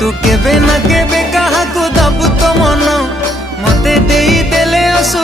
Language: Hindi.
तू केबे ना केबे कहा को दबु तो मन मते देई देले असु